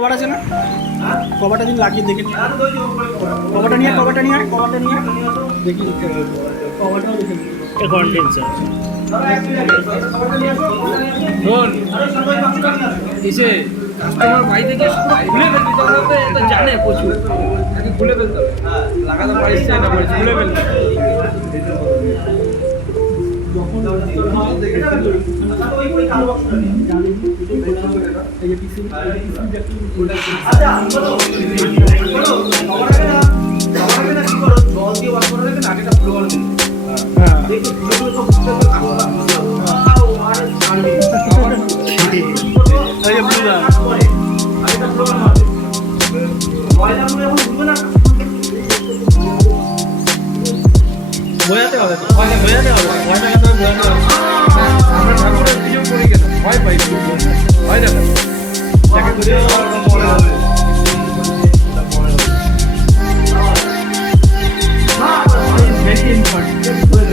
Cover আছে না? কভারটা দিন লাগিয়ে দেখে নিয়ে কভারটা নিয়ে দেখি কভারটাও দেখে নিই। কন্ডেন্সার এসে কাস্টমার বাড়ি থেকে খুলে ফেলতে হবে, এটা জানে প্রচুর আগে খুলে ফেলতে হবে, লাগাতে পারিস না পারিস খুলে ফেলতে বোঝাতে হবে আমরা ঠাকুরের কিছু করি কেন ভয় পাই ভয় দেখা যাকে করে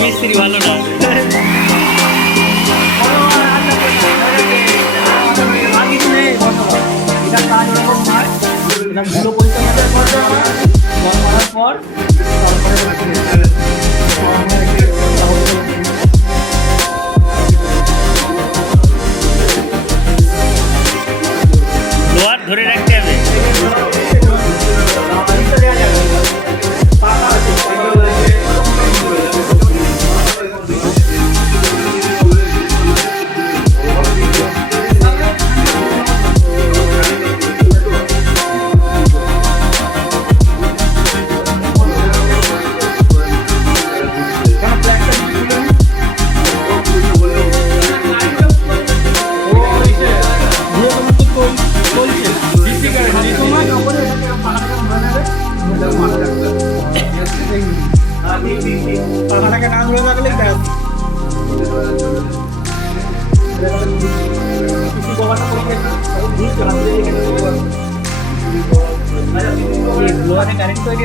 মিস্ত্রি ভালো না। এটা কাজ ওরকম নয়, এটা ধুলো পরিষ্কার করার পর লোহার ধরে রাখতে হবে। পাখাটাকে না ধরে থাকলে কারেন্ট তৈরি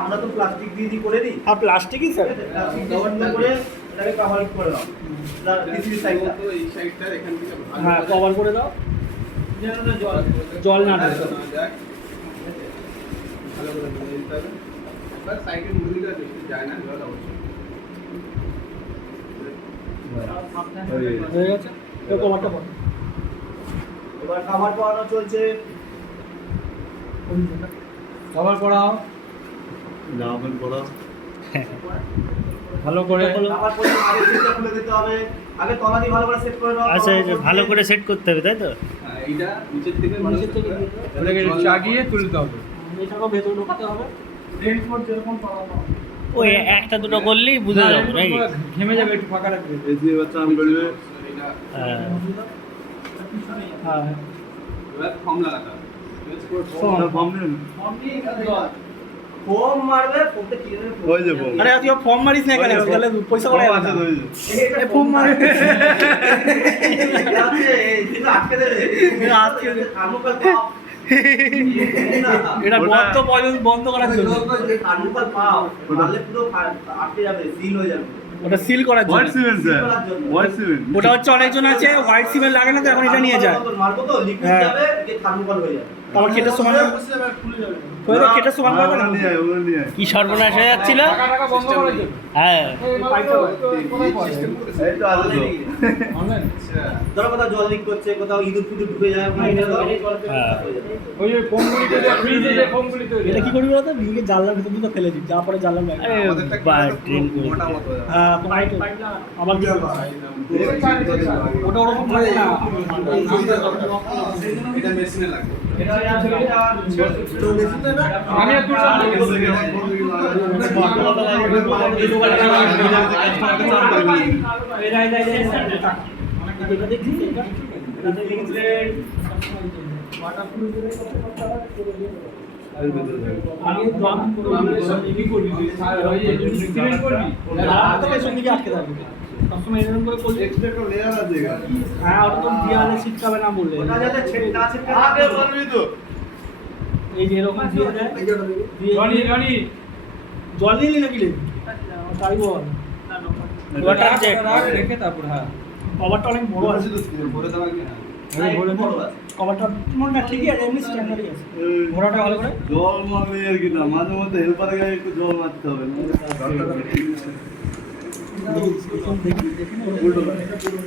আমরা তো প্লাস্টিক দিয়ে করে দিই। আর প্লাস্টিকই স্যার করে এটাকে কভার করে দাও। ডিসি সাইডটা তো এই সাইডটা এখান থেকে হ্যাঁ কভার করে দাও, জল না ঢোকে। ভালো করে দিতে হবে। বাস সাইডের মুড়িটা বেশি যায় না, জল অবশ্যই। হয়ে গেছে, এবার কভারটা পড়ো। এবার কভার পরানো চলছে। কভার পড়াও ভালো করে। কভার পরে আগে সেটটা খুলে দিতে হবে, আগে তলা দিয়ে ভালো করে সেট করে দাও। আচ্ছা ভালো করে সেট করতে হবে, তাই তো? হ্যাঁ, এইটা নিচের থেকে ওটাকে চাগিয়ে তুলতে হবে, এটাকেও ভেতরে ঢোকাতে হবে। যেরকম পড়ানো ওই একটা দুটো করলেই বুঝে যাবো নাকি? ঘেমে যাবে, একটু ফাঁকা রাখবে। হ্যাঁ। হ্যাঁ এবার ফর্ম লাগাতে হবে। ফর্ম মারবে ফর্মটা কি জানেন হয়ে যাবে। আরে তুই ফর্ম মারিস না এখানে, তাহলে পয়সা করে আচ্ছা হয়ে যাবে। এই ফর্ম মারে আছে এই কিন্তু আটকে দেবে আজকে থার্মোকল পাও এটা বন্ধ করার জন্য, থার্মোকল পাও মারলে পুরো আটকে যাবে, সিল হয়ে যাবে। ওটা সিল করার জন্য। ওটা হচ্ছে অনেকজন আছে হোয়াইট সিমেন্ট লাগে না, তো এখন এটা নিয়ে যায়। মারবো তো লিকুইড হ্যাঁ। যাবে যে থার্মোকল হয়ে যাবে। আমার কেটের সময় খুলে যাবে ওই তো কেটে সমান করে দাও। কি সর্বনাশ হয়ে যাচ্ছিল? টাকা টাকা বন্ধ করার জন্য হ্যাঁ এই পাইপটা কোথায় পড়ে অনলাইন ধরো কোথাও জল লিক করছে, কোথাও ইঁদুর ফুদুর ঢুকে যায়, ওখানে এটা দাও, জল হ্যাঁ। হয়ে যাবে। ওই যে ফোনগুলিতে যে ফ্রিজে যে ফোনগুলি তৈরি এটা কি করবি বলতো, ভিগে জানলার ভিতর দিকে ফেলে দিই, যা পরে জানলার বাইরে। আরে বা ট্রেন করে হ্যাঁ পাইপ আবার কি করবে? ওটা ওরকম থাকে না। এটা মেশিনে লাগে। এটা আমি আর তুই এটা দেখছিস এটা? আমি ড্রাম করবি সিমেন্ট করবি তো পেছন দিকে আটকে থাকবে সবসময় এরকম করে করলে হ্যাঁ ওটা তো দেয়ালে ছিটকাবে না বললে ওটা যাতে না ছিটকে আগে বলবি তো। এই যে এরকম দিয়ে দেয় দিয়ে রনি রনি জল দিলি নাকি রে তাই বল ওয়াটার জেট রেখে তারপর হ্যাঁ কভারটা অনেক বড় আছে ভরে দেওয়া কি না? কভারটা মনে না ঠিকই আছে এমনি স্ট্যান্ডার্ডই আছে ঘোড়াটা ভালো করে জল মারবে আর কি না, মাঝে মধ্যে হেল্পারের গায়ে একটু জল মারতে হবে না?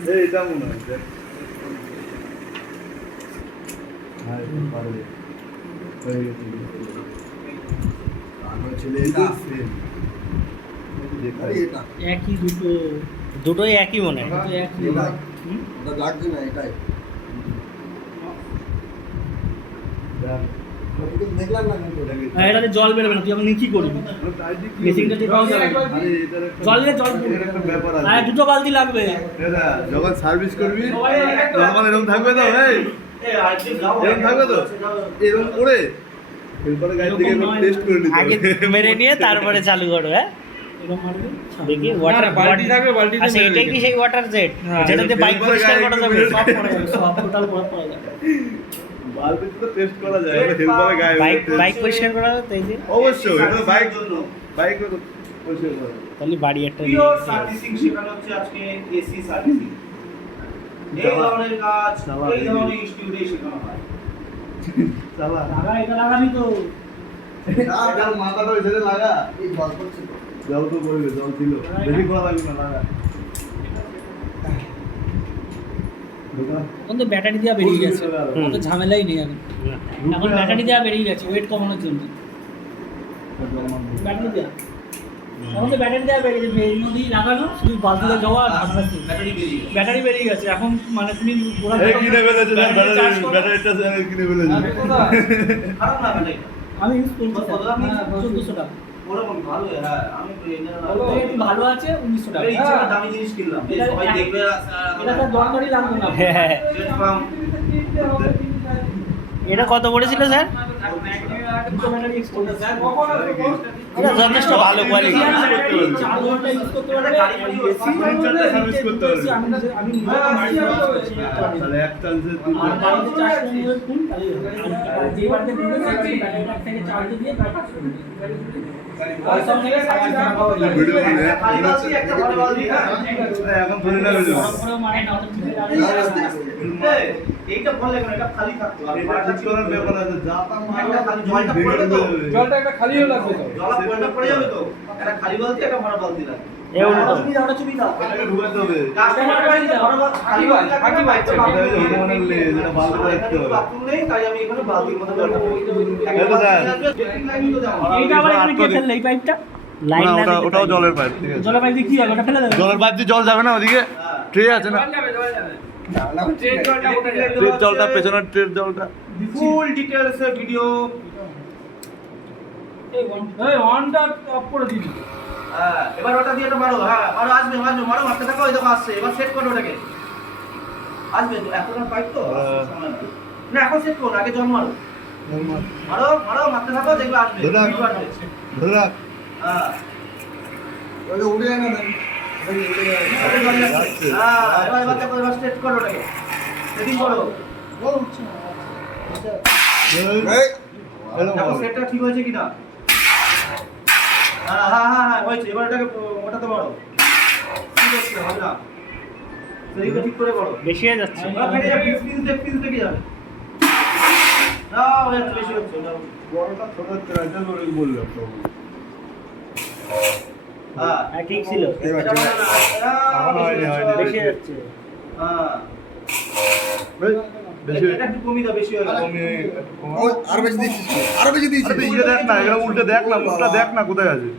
এই এটা মনে হয় দেখ। হ্যাঁ, এটা পারবে। হয়ে গেছে। আমার ছেলে এটা same। এই যে দেখা এটা। একই দুটো দুটোই একই মনে হয়। দুটো একই হুম? ওটা লাগছে না এটাই। দেখ। দেখলাম না কিন্তু ওটাকে। আর এটাতে জল বেরোবে না তুই আমি কি করবি মেশিনটা দিয়ে পাওয়া যাবে না। আরে এটার একটা জল দিয়ে জল এটার একটা ব্যাপার আছে। আর দুটো বালতি লাগবে দাদা, যখন সার্ভিস করবি নরমাল এরকম থাকবে তো, এই এরকম থাকবে তো, এরকম করে হেল্পারের গাড়ি থেকে টেস্ট করে নিতে আগে হবে। মেরে নিয়ে তারপরে চালু করো হ্যাঁ এরকম মারবে দেখি না, ওয়াটার না, বালতি থাকবে, বালতিতে আচ্ছা মেরে এটাই কি রেখে। সেই ওয়াটার জেট যেটাতে বাইক হেল্পারের পরিষ্কার গায়ে করা একটু যাবে? মেরে- সব পড়ে যাবে সব টোটাল পড়ে যাবে বালতিতে তো টেস্ট করা যায়, হেল্পারের গায়ে বাইক test- বাইক পরিষ্কার করা যাবে তাই যে অবশ্যই এটা বাইক বাইক পরিষ্কার করা যায়। তাহলে বাড়ি একটা নিয়ে পিওর আসি। সার্ভিসিং শেখানো হচ্ছে আজকে, এসি সার্ভিসিং। এই ধরনের কাজ চালা এই ধরনের ইনস্টিটিউটে শেখানো হয়। চালা লাগা এটা লাগাবি তো এটার মাথাটা ওই সাইডে লাগা, এই জল পড়ছে তো। জল তো পড়বে, জল ছিল, বেশি করা লাগবে না, লাগা। ঢোকা। এখন তো ব্যাটারি দেওয়া বেরিয়ে গেছে হুম। অত ঝামেলাই নেই এখন এখন ব্যাটারি দেওয়া বেরিয়ে গেছে ওয়েট কমানোর জন্য ব্যাটারি দেওয়া এখন তো ব্যাটারি দেওয়া বেরিয়ে গেছে এর মধ্যেই লাগানো শুধু বালতিতে যাওয়া আর ঢাকনা খুলে। ব্যাটারি বেরিয়ে গেছে। ব্যাটারি বেরিয়ে গেছে এখন মানে তুমি এই কিনে ফেলেছে, ব্যাটারি চার্জ করো। ব্যাটারিটা কিনে ফেলেছে। খারাপ না ব্যাটারিটা। আমি ইউজ করছি কত দাম নিয়েছে? 1400 টাকা ওরকম ভালো, হ্যাঁ আমি তো এটা এটা একটু ভালো আছে 1900 টাকা এই ইচ্ছা করে দামি জিনিস কিনলাম, এই এটা- সবাই দেখবে এটা তো দরকারই লাগবে না হ্যাঁ জেট পাম্প এটা কত পড়েছিল স্যার? দুটো ব্যাটারি এক্সট্রা এটা যথেষ্ট ভালো কোয়ালিটি। চার ঘন্টা ইউজ করতে পারবে বেশি সার্ভিস করতে পারবে। আমি আমি নিজে তাহলে এক চান্সে আর বাড়িতে চার্জ নিয়ে ফুল তাহলে আর যে বাড়িতে দিতে চাইছি ব্যাটারি থেকে চার্জ দিয়ে তারপর পয়সা থেকে 60 টাকা পাওয়া যায় ভিডিও করে খালি বালতি, একটা ভালো বালতি, হ্যাঁ। এখন ধরে না ভিডিও মানে না তো ঠিক এই, এইটা ভালো লাগে না, এটা খালি থাকতো আর এটা ঠিক করার ব্যাপার আছে, যা তা একটা খালি জলটা পড়বে তো? জলটা একটা খালিও লাগবে তো জলটা পড়ে যাবে তো, একটা খালি বালতি একটা ভরা বালতি লাগে। এ উল্টো এটাকে ঢুকাতে হবে। কাস্টমার বাড়িতে ভরা বালতি, খালি বালতি লাগে না, বাইরে এটা বালতি হচ্ছে লাগে। হনুমানের লেজ, এটা বালতি রাখতে হবে। বাথরুম নেই, তাই আমি এখানে বালতির মধ্যে জলটা পড়ি। এটা স্যার। এইটা আবার এখানে কে ফেললে এই পাইপটা লাইন না দিতে ওটাও পারি। জলের পাইপ, ঠিক আছে। জলের পাইপ দিয়ে কি হবে ওটা ফেলে দেবে জলের পাইপ দিয়ে জল যাবে না ওদিকে, ট্রে আছে না, ট্রের জলটা পেছনের ট্রের জলটা। ফুল ডিটেইলস এর ভিডিও। এই অনটা অফ করে দিবি হ্যাঁ, এবার ওটা দিয়ে একটা মারো, হ্যাঁ মারো, আসবে মারো, মারো, মারতে থাকো, ওই দেখো আসছে, এবার সেট করো ওটাকে, আসবে তো, এখন আর পাইপ তো না, এখন সেট করো, আগে জল মারো, মারো মারো, মারতে থাকো, দেখবে আসবে, ধরে রাখ। ভিডিও আসবে। ধরে রাখ। হ্যাঁ ওটা উড়ে যায় না নাকি? ওটা জল যাচ্ছে। হ্যাঁ, এবার দেখো, এবার সেট করো ওটাকে, সেটিং করো, হ্যালো দেখো সেটটা ঠিক হয়েছে কিনা। হ্যাঁ হ্যাঁ হ্যাঁ হ্যাঁ হয়েছে, এবার ওটাকে ওটাতে মারো, ঠিক আছে, হবে না, সেটিংটা ঠিক করে করো। বেশি হয়ে যাচ্ছে। ওরা ফেটে যাবে, ফিউজ থেকে যাবে। না ওই একটু বেশি হচ্ছে ওটা। বড়টা ছোট হচ্ছে না, এটা বলে বললাম তো। হ্যাঁ হ্যাঁ ঠিক ছিল এটা মানে না, হয়নি, হয়নি। বেশি যাচ্ছে হ্যাঁ বেশি এটা একটু কমিয়ে দাও, বেশি হয়ে গেল। আরো বেশি দিচ্ছিস, আরো বেশি দিচ্ছিস। ইয়ে দেখ না, এটা উল্টে দেখ না, মুখটা দেখ না কোথায় আছে।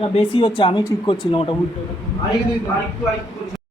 না বেশি হচ্ছে, আমি ঠিক করছিলাম ওটা উল্টো। আরেকটু